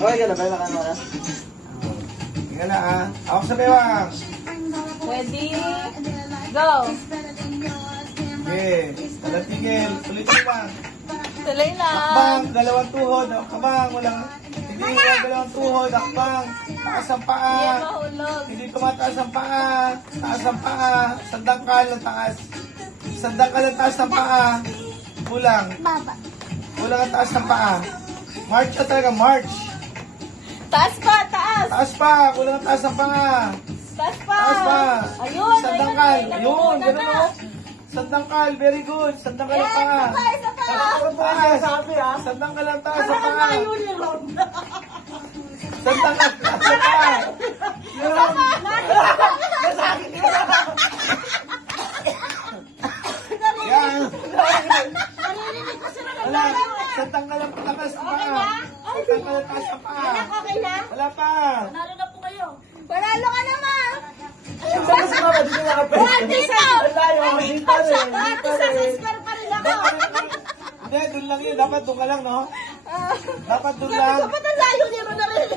Okay ka na ba? Nakaano ka na? Tingnan na Ako sa bewang. Ready? Go! Okay. Walang tigil. Ulitin lang. Tuloy lang. Akbang. Dalawang tuhod. Akbang. Walang... Hindi walang dalawang tuhod. Akbang. Taas ang Hindi paa. mahulog. Hindi tumataas ang paa. Taas ang paa. Sandangkal ang taas. Sandangkal ang taas ng paa. Kulang. Kulang ang taas ng paa. March ka talaga. March. Taas pa, taas! Taas pa. Kulang ang taas ng paa. Taas pa! Taas pa. Ayun, Sandangkal. ayun. Ayun. Ayun, Ganun o. Sandangkal. Very good. Sandangkal ang Yes, paa. isa pa, isa pa! Taas. Sabi ha? Sandangkal ang taas ng paa. Uniron. Sandangkal ang taas ng paa. Yun. Yan. Narinig ko sila ng Wala. Sandangkal ang taas ng paa. Sandangkal ang taas ng paa. okay na? Wala pa. Panalo na po kayo. Panalo ka naman! Saan ka ba? Dito nakapwede. Dito! Layo ako dito rin. Ate, sa sister pa rin ako. Hindi, doon lang yun. Dapat doon ka lang, no? Dapat doon lang. Dapat ang layo ni Ron na rin.